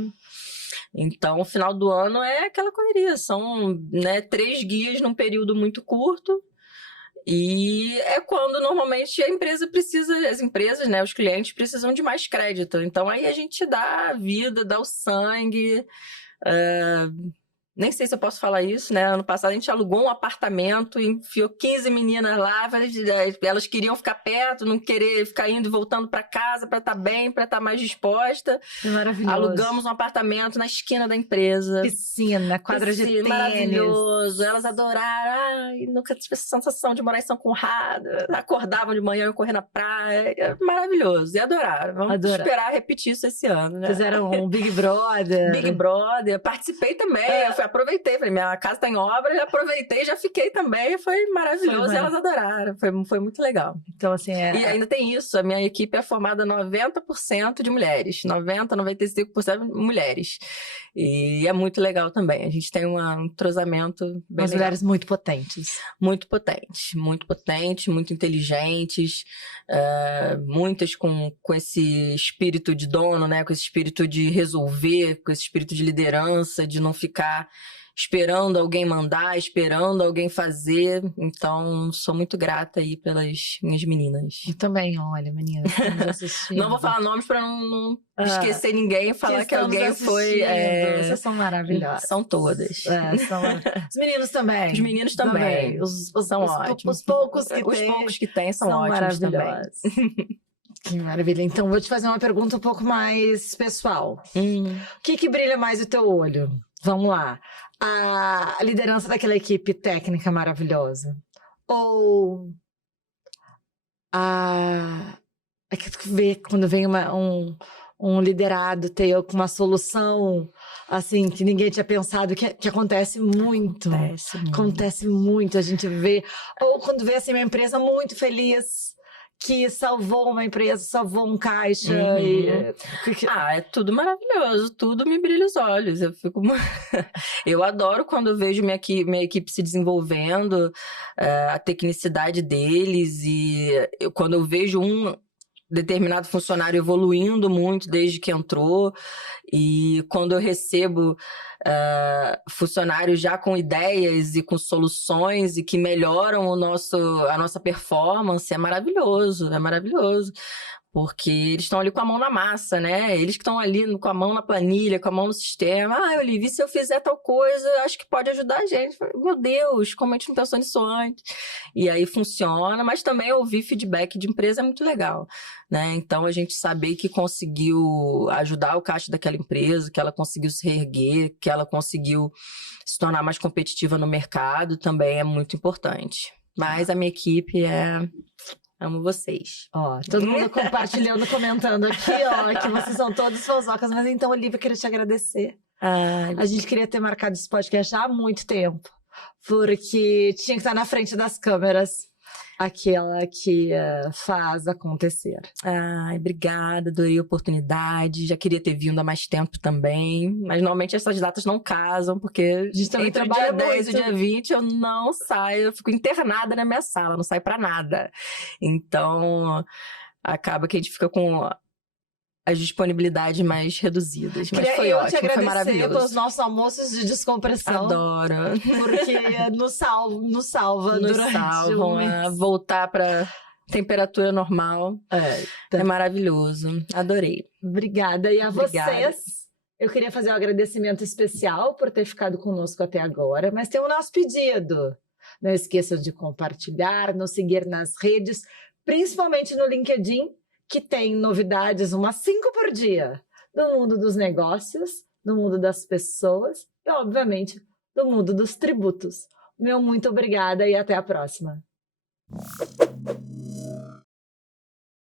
Então, o final do ano é aquela correria. São 3 guias num período muito curto. E é quando, normalmente, a empresa precisa... As empresas, os clientes, precisam de mais crédito. Então, aí a gente dá a vida, dá o sangue... Nem sei se eu posso falar isso, né? Ano passado a gente alugou um apartamento, enfiou 15 meninas lá, elas queriam ficar perto, não querer ficar indo e voltando para casa para estar bem, para estar mais disposta. Maravilhoso. Alugamos um apartamento na esquina da empresa. Piscina, quadra de tênis. Maravilhoso. Elas adoraram. Ai, nunca tive essa sensação de morar em São Conrado. Acordavam de manhã e correr na praia. Maravilhoso. E adoraram. Vamos esperar repetir isso esse ano, né? Fizeram um Big Brother. Big Brother. Participei também. Eu fui aproveitei. Falei, minha casa tá em obra, já aproveitei, já fiquei também. Foi maravilhoso e elas adoraram. Foi muito legal. Então, assim, E ainda tem isso, a minha equipe é formada 90% de mulheres. 95% mulheres. E é muito legal também. A gente tem um entrosamento bem As legal. mulheres muito potentes. Muito potentes, muito inteligentes, muitas com esse espírito de dono, né? Com esse espírito de resolver, com esse espírito de liderança, de não ficar esperando alguém mandar, esperando alguém fazer. Então, sou muito grata aí pelas minhas meninas. Eu também, olha, meninas, estamos assistindo. Não vou falar nomes para não esquecer ninguém e falar que alguém foi... Vocês são maravilhosas. São todas. Os meninos também. Os meninos também. São ótimos. Os poucos que tem são ótimos também. Que maravilha. Então, vou te fazer uma pergunta um pouco mais pessoal. O que brilha mais o teu olho? Vamos lá. A liderança daquela equipe técnica maravilhosa? Ou é que tu vê quando vem um liderado teu com uma solução assim que ninguém tinha pensado, que acontece muito. Acontece muito, a gente vê. Ou quando vê assim, uma empresa muito feliz que salvou uma empresa, salvou um caixa. É tudo maravilhoso, tudo me brilha os olhos. Eu adoro quando eu vejo minha equipe se desenvolvendo, a tecnicidade deles, e quando eu vejo um determinado funcionário evoluindo muito desde que entrou, e quando eu recebo funcionários já com ideias e com soluções e que melhoram a nossa performance, é maravilhoso, porque eles estão ali com a mão na massa, né? Eles que estão ali com a mão na planilha, com a mão no sistema. Olivia, se eu fizer tal coisa, acho que pode ajudar a gente. Meu Deus, como a gente não pensou nisso antes? E aí funciona, mas também ouvir feedback de empresa é muito legal, né? Então, a gente saber que conseguiu ajudar o caixa daquela empresa, que ela conseguiu se reerguer, que ela conseguiu se tornar mais competitiva no mercado, também é muito importante. Mas a minha equipe amo vocês. Todo mundo compartilhando, comentando aqui, que vocês são todos fãzocas. Mas então, Olivia, eu queria te agradecer. A gente queria ter marcado esse podcast já há muito tempo, porque tinha que estar na frente das câmeras aquela que faz acontecer. Obrigada, adorei a oportunidade. Já queria ter vindo há mais tempo também. Mas normalmente essas datas não casam, porque entre o dia 10 e o dia 20 eu não saio. Eu fico internada na minha sala, não saio pra nada. Então, acaba que a gente fica com as disponibilidades mais reduzidas. Mas foi ótimo, foi maravilhoso. Pelos nossos almoços de descompressão. Adoro. Porque nos salva durante salvam a voltar para temperatura normal. É maravilhoso. Adorei. Obrigada. E a vocês, eu queria fazer um agradecimento especial por ter ficado conosco até agora, mas tem o nosso pedido. Não esqueçam de compartilhar, nos seguir nas redes, principalmente no LinkedIn, que tem novidades, umas 5 por dia, no mundo dos negócios, no mundo das pessoas e, obviamente, no mundo dos tributos. Meu muito obrigada e até a próxima.